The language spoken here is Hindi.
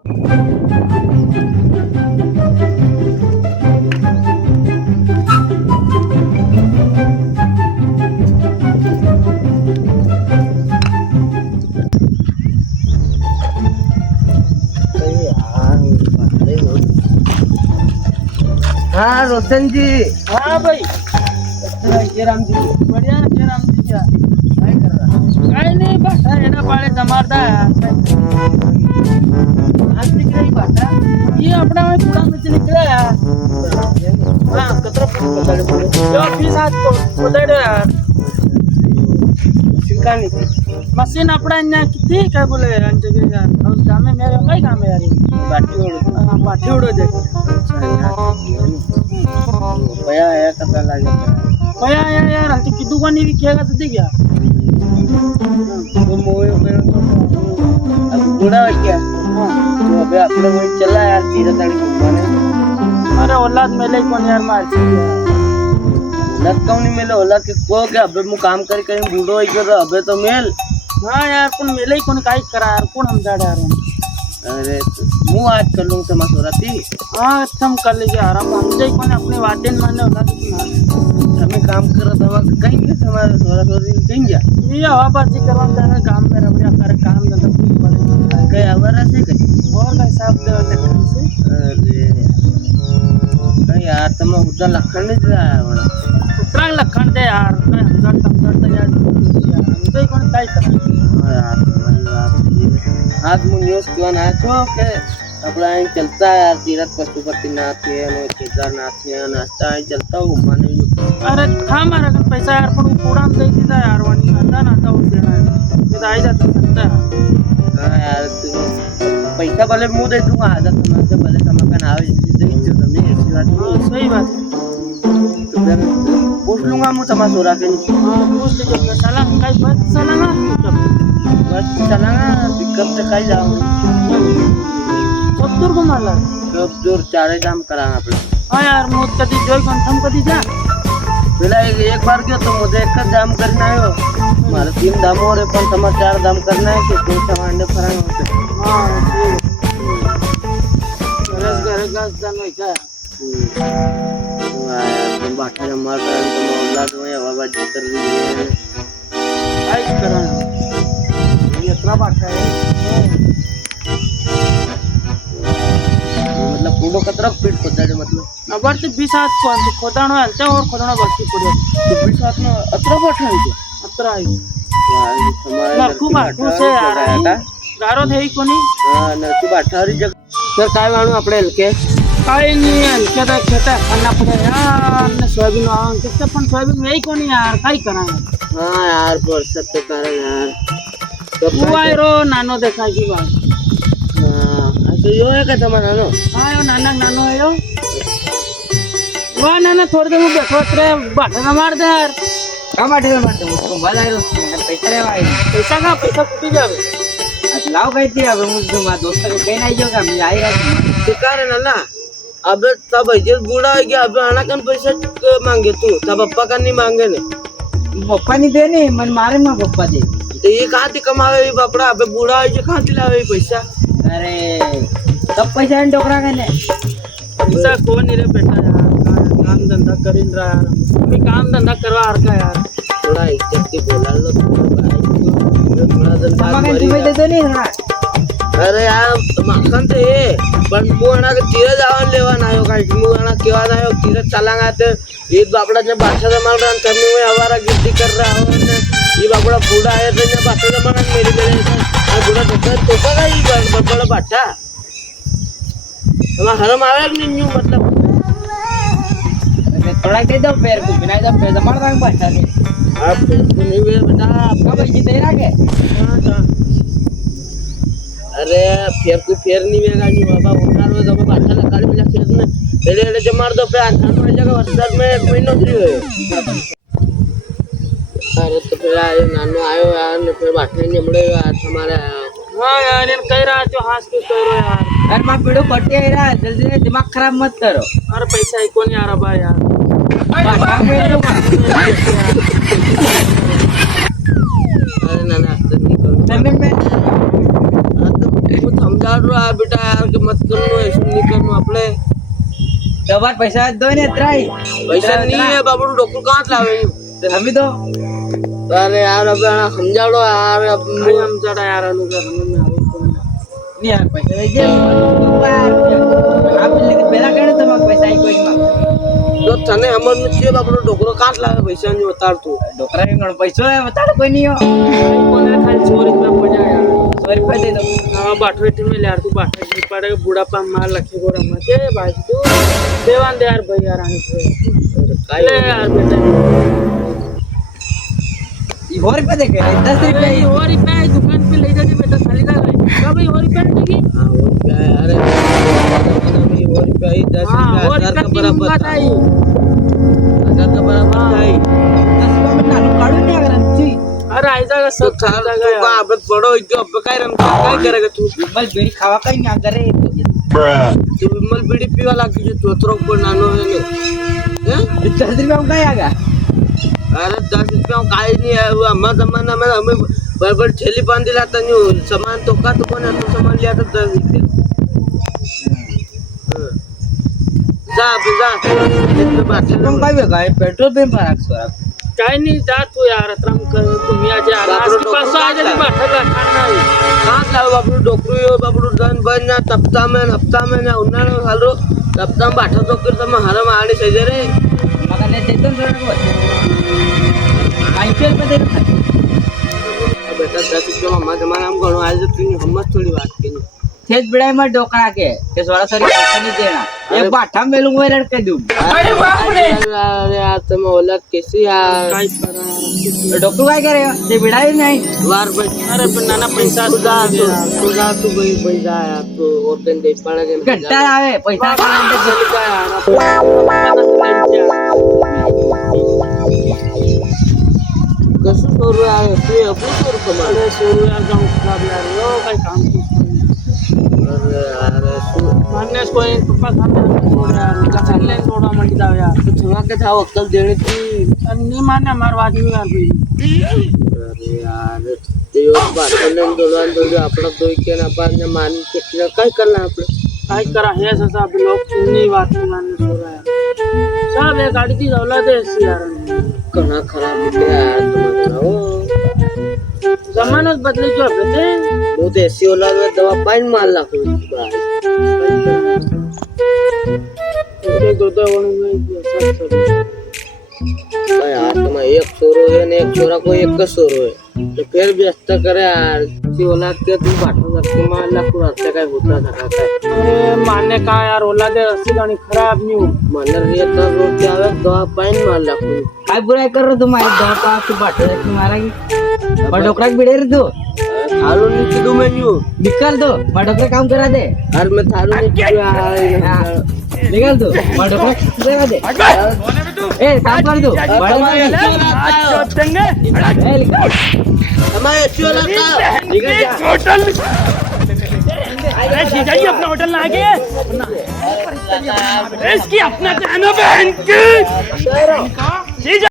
हाँ रोशन जी। हाँ भाई जयराम जी बढ़िया ना जयराम जी क्या काय कर रहा काही नाही बाटा है ना पाड़े जमारदा आज दिख रही बाटा ये अपना में कूड़ा में से निकला यार हाँ कतरा फूट बताड़े बोले जो फीस आज को बता दो यार सिलकानी थी मशीन अपना इन्हें कितनी क्या बोले यार जगह यार उस काम में मेरे कई काम है यार बाटी उड़ पाठी उड़ो दे भैया है कतरा लागे भैया यार हल्ती की दुकान ही किया तो दिख गया तो मोए में अब बूढ़ा हो गया हाँ तो अबे अपने वही चला यार तीरा ताड़ी घूमने अरे औलाद मेले कौन यार मार औलाद कौन नहीं मिले औलाद के को क्या अबे मु काम कर कहीं बूढ़ो हो गया अबे तो मेल हाँ यार कौन मेले कौन काई करा यार कौन हम जा यार अरे मु आज कर लूँ तमा सोराती हाँ तुम कर लीजिए आराम हम जाए कौन अपने वाटेन माने औलाद की हमें काम करो तो हम कहीं के हमारे सोरा सोरी कहीं जा ये हवाबाजी करवा जाना काम में रबड़िया कर काम धंधा खूब पड़े कहीं आवारा से कहीं और का हिसाब दे से अरे कहीं यार तुम उतना लखन नहीं दिया है बड़ा उतरा लखन दे यार मैं हजार तमजार तो यार हम जाए कौन काई करा हाँ यार तुम्हारी बात सही है आज मु न्यूज़ क्यों ना छो के अपना ही चलता है यार तीरथ पशुपतिनाथ है नो केदारनाथ है नाश्ता ही चलता हूँ माने जो अरे था मारा का पैसा यार पर कूड़ा में दे दीदा यार वाणी आता ना आता वो देना है ये तो आई जाता सकता है हाँ यार तुम पैसा भले मुँह दे दूंगा आधा समय से भले समय का ना आवे दे जो तुम्हें ऐसी बात हाँ सही बात है तो फिर पूछ लूंगा मु तमा सोरा के हाँ पूछ लीजिए साला काई बात साला ना बस चला ना पिकअप से कहीं जाओ सब दूर को माला सब दूर चारे दाम कराना पड़े हाँ यार मौत कदी जोई कौन थम कदी जा पहला एक बार क्यों तो मुझे एक दाम करना है हमारे 3 दाम हो रहे पर तुम्हारे 4 दाम करना है कि 2 सामान फरांग होते हाँ ठीक है गरज दान वही क्या यार तुम बाटा जमा कर तुम औलाद में हवा कर रही है काई करा ये इतना बाटा है मतलब पूडो कतरा फीट खोदा है मतलब अबर तो 20 हाथ खोदानो हलते और खोदानो बाकी पड़े तो 20 हाथ में अतरा बाटा है क्या अतरा है यार हमारे नरकू बाटू से यार गारो थे ही कोनी हां नरकू बाटारी जग सर काय मानू આપણે હલકે काई नहीं हलके तो खेता खाना पड़े यार ने सोयाबीन आवन किसका पण सोयाबीन यही कोनी यार काई करा हां यार पर सब तो कारण यार वो आए रो नानो देखा की बात हां तो यो है का तुम्हारा नानो हाँ यो नाना नानो है यो वाह नाना थोड़ी देर में बैठो तेरे बाटा ना मार दे यार का माटे मारते उसको भला है पैसा लेवा है पैसा का पैसा कुटी जावे लाओ कहती अब मुझे तुम्हारा दोस्त के कहीं नहीं जाओगा मैं आएगा बेकार है ना अब तब ऐसे बूढ़ा हो गया अब आना कन पैसा मांगे तू तब पप्पा का नहीं मांगे ने पप्पा नहीं देने मन मारे ना पप्पा दे तो ये कहाँ थी कमावे बापड़ा अब बूढ़ा हो गया कहाँ थी लावे पैसा अरे तब पैसा डोकरा कहने पैसा कौन नहीं रे बेटा यार काम धंधा करीन रहा यार अभी काम धंधा करवा रखा यार थोड़ा इज्जत के बोला लो थोड़ा धंधा देते नहीं थोड़ा अरे यार माखन तो ये पण मुआना के तीरथ जावन लेवा ना हो काय मुआना केवा ना हो तीरथ चलांगा ते ये बापड़ा ने भाषा जमाल रहा करने में हमारा गिफ्टी कर रहा हो ने ये बापड़ा बूढ़ा है तो ने भाषा जमाना मेरी मेरे और बूढ़ा तो का ही बड़ा बाटा हमारा हरम आवे नहीं मतलब थोड़ा दे दो पैर को बिना दो पैर जमा रंग भाषा के आप नहीं वे बेटा आपका पैसे दे रहा के अरे फेर नहीं वेगा नहीं बाबा उतार में जब बाटा लगा ले फेर ने पहले ले जमा दो पे आंखन में जगह वर्षात में 1 महीना फ्री हो अरे तो फिर आए नानो आयो यार ने फिर बाटा ने हमड़े यार हमारा हां यार इन कह रहा जो हाथ के कह रहा यार यार मां पीड़ो पट्टी आ रहा जल्दी दिमाग खराब मत करो अरे पैसा ही कौन यार बा यार अरे नाना नहीं करो पेमेंट में तो समझाड़ रहा है बेटा यार कि मत करनो ऐसा नहीं करनो अपने તમાર પૈસા દો ને ત્રાઈ पैसा नहीं है बाबू डॉक्टर कहाँ से लावे હમી તો अरे यार अब यार समझाड़ो यार अब हम जरा यार अनुगर हमें आवे नहीं यार पैसा दे दे आप लेके पेला करे तो मग पैसा ही कोई मांग तो तने हमर में के बाबू डॉक्टर कहाँ से लावे पैसा नहीं उतार तू डोकरा के गण पैसा है बता कोई नहीं हो कोने खाली 100 रुपया पड़ा यार 100 रुपया दे दो हां बाठवेटी में ले यार तू बाठवेटी पड़े बुढ़ा पा मार लखे को रमते भाई तू देवान दे यार भाई यार आने ले यार बेटा ये और रुपया दे के 10 रुपया ये और रुपया दुकान पे ले जाके बेटा खाली का कब ये और रुपया देगी हां वो क्या है अरे वो रुपया ही 10 रुपया 1000 का बराबर था 1000 का बराबर था 10 रुपया में नानू काढू नहीं अगर अच्छी अरे ऐसा का सब तो तू का अब बड़ो इतो अब काय रमता काय करेगा तू विमल बीड़ी खावा का नहीं करे तू विमल बीड़ी पीवा लागी जो तोतरो को नानो है ने हैं 10 रुपया में काय आगा अरे 10 रुपया काय नहीं है वो हम जमाना में हमें बराबर थैली बांधी लाता नहीं सामान तो का तो कोने तो सामान लिया तो 10 रुपया जा जा इतने बात तुम काय वेगा पेट्रोल पे फरक सोरा काय नाही जा तू यार त्रम कर तुम्ही आज आज पास आज बाठला खाना कहाँ से लाओ बाबू डॉक्टर यो बाबू दन बन ना हफ्ता में ना उन्हाळा घालो हफ्ता में बाठा तो करता मग हरम आणि सजे रे मग ने देतो सोरा को आईपीएल पे देत बेटा 10 रुपया में जमाना हम घणो आज तू हमत थोड़ी बात की तेज बिड़ाई में डोकरा के सोरा सरी पैसा नहीं देना एक बाठा में लूंगा रड़ के दूं अरे बाप रे अरे यार तुम औलाद कैसी यार डॉक्टर काय करे ते बिड़ाई नहीं वार बच अरे पण नाना पैसा तू भाई पैसा यार तू और दिन दे पाना के घंटा आवे पैसा कसं करू यार तू अपू करू कमा अरे सोरू यार गांव खराब यार यो काय काम अरे अरे मान्य कोई पप्पा खाते थोड़ा यार का चालले थोड़ा मंडी जाव यार तो थोड़ा के जाओ अक्कल देने की नहीं मान्य मार वादी यार भाई अरे यार ते बाटले दोन आपला दोय के ना पास मान के काय करना आपलं काय करा हे ससा अभी लोग सुननी बात नहीं मानने सो रहा है सब ये गाड़ी की औलाद है ऐसी यार कना खराब निकला यार तुम्हारा ओ जमाना बदले जो अपने वो देसी औलाद में दवा पाइन मार ला कोई भाई एक दो दो वन में सब सब भाई यार तुम एक सोरो है ने एक छोरा को एक का सोरो है तो फिर व्यस्त करे यार सी औलाद के तू बाटो सकते मार ला को रास्ते काय होता था काय अरे मानने का यार औलाद है अस्सी गाड़ी खराब नहीं हो मनर रे तो रोज आवे दवा पाइन मार ला कोई काय बुराई कर रहे तुम्हारे दवा का तू बाटो है तुम्हारा की बड़ोकरा बिड़े रे तू थारो नीचे दो मेन्यू निकल दो बड़ोकरा काम करा दे यार मैं थारो नीचे निकल दो बड़ोकरा करा दे ए काम कर दो हमारे ऐसी औलाद का निकल जा होटल अरे जीजा जी अपना होटल ना आगे इसकी अपना बहन की जीजा